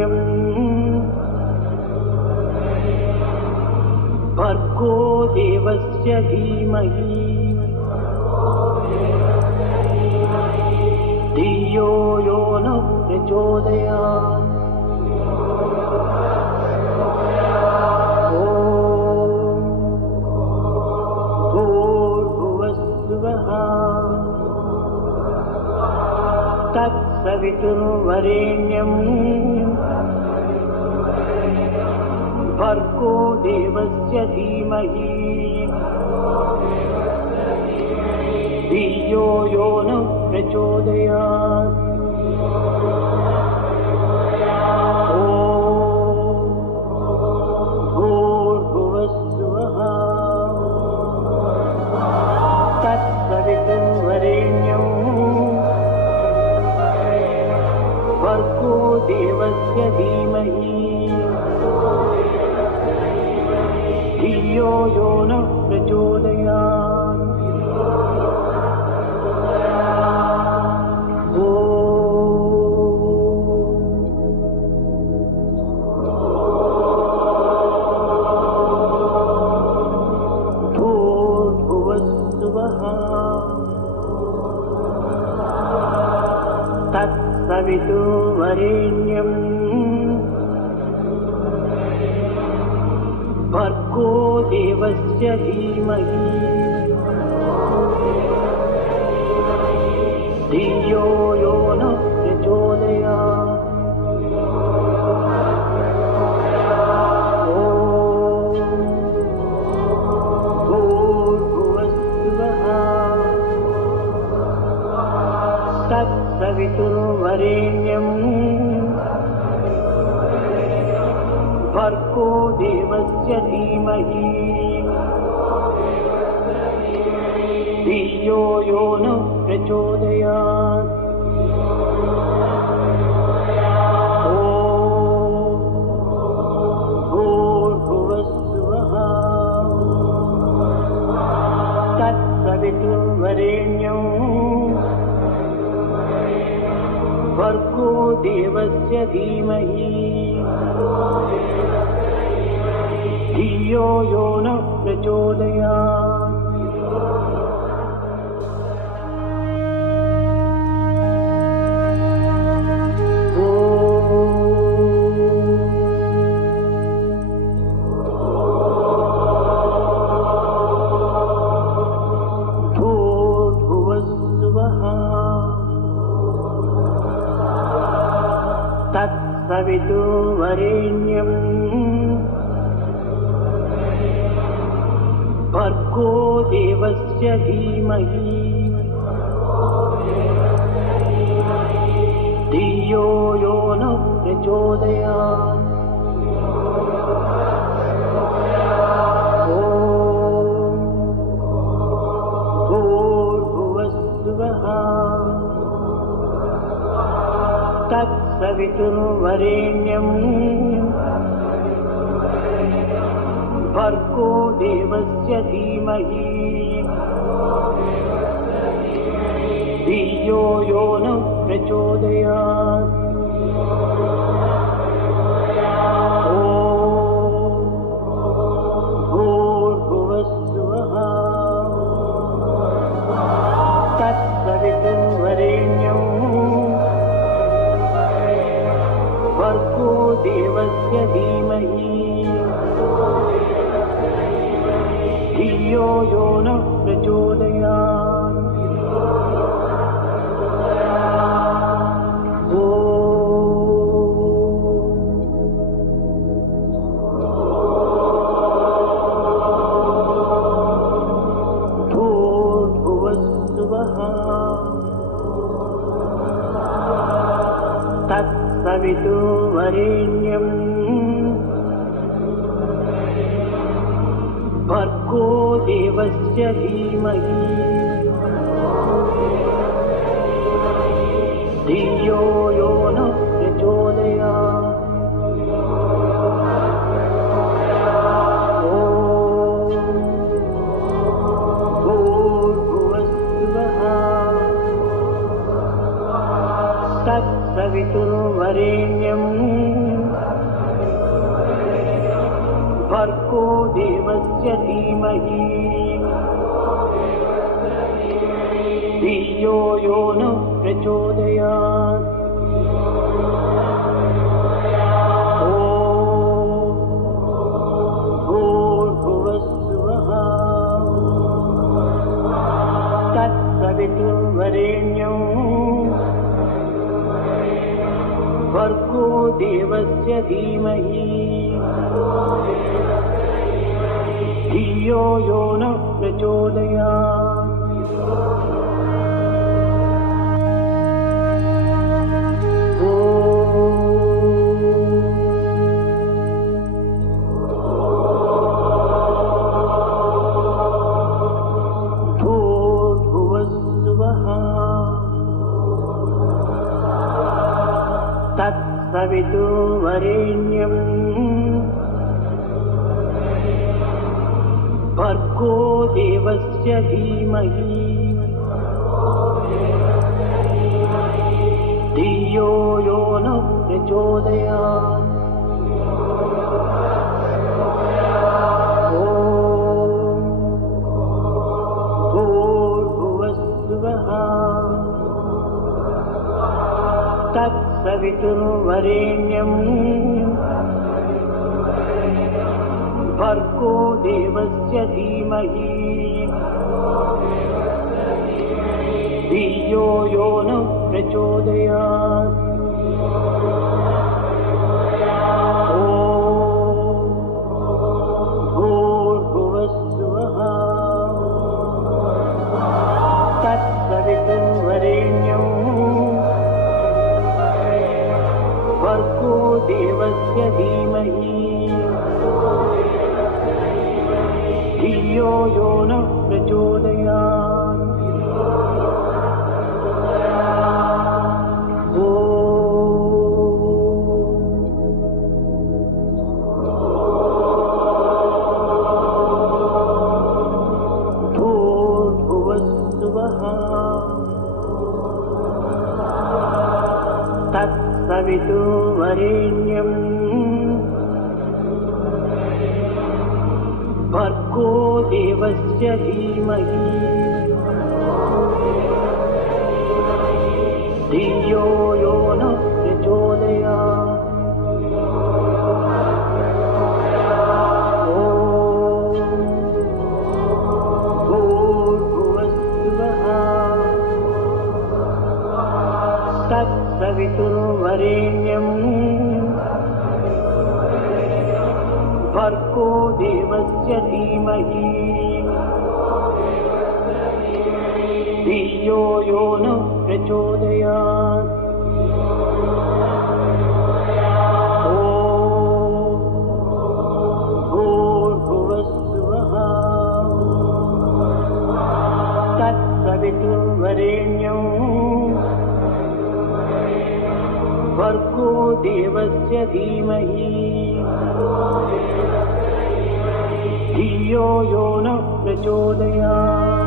वरेण्यम् भर्गो देवस्य धीमहि धियो यो नः प्रचोदयात्। तत्सवितुर्वरेण्यम् भर्गो देवस्य धीमहि धियो यो नः प्रचोदयात्। भूर्भुवस्सुवः तत्सवितुर्वरेण्यम् भर्गो देवस्य धीमहि धियो यो नः प्रचोदयात्। भूर्भुवस्सुवः तत्सवितुर्वरेण्यम् भर्गो देवस्य धीमहि धियो यो नः प्रचोदयात्। भूर्भुवस्सुवः तत्सवितुर्वरेण्यम् भर्गो देवस्य धीमहि धियो यो नः प्रचोदयात्। भूर्भुवस्सुवः तत्सवितुर्वरेण्यम् भर्गो देवस्य धीमहि धियो यो नः प्रचोदयात्। भूर्भुवस्सुवः तत्सवितुर्वरेण्यम् भर्गो देवस्य धीमहि धियो यो नः प्रचोदयात्। भूर्भुवस्सुवः तत्सवितुर्वरेण्यम् भर्गो देवस्य धीमहि धियो यो नः प्रचोदयात्। भूर्भुवस्सुवः तत्सवितुर्वरेण्यम् भर्गो देवस्य धीमहि धियो यो नः प्रचोदयात्। भूर्भुवस्सुवः तत्सवितुर्वरेण्यम् भर्गो देवस्य धीमहि धियो यो नः प्रचोदयात्। तत्सवितुर्वरेण्यम् भर्गो देवस्य धीमहि धियो यो नः प्रचोदयात्। तत्सवितुर्वरेण्यं भर्गो देवस्य धीमहि धियो यो नः प्रचोदयात्। तत्सवितुर्वरेण्यं भर्गो देवस्य धीमहि धियो यो नः प्रचोदयात्। तत्सवितुर्वरेण्यं भर्गो देवस्य धीमहि धियो यो नः प्रचोदयात्। भूर्भुवस्सुवः तत्सवितुर्वरेण्यं भर्गो देवस्य धीमहि धियो यो नः प्रचोदयात्। भूर्भुवस्सुवः तत्सवितुर्वरेण्यं भर्गो देवस्य धीमहि धियो यो नः प्रचोदयात्। भूर्भुवस्सुवः तत्सवितुर्वरेण्यं भर्गो देवस्य धीमहि धियो यो नः प्रचोदयात्। भूर्भुवस्सुवः तत्सवितुर्वरेण्यं भर्गो देवस्य धीमहि धियो यो नः प्रचोदयात्।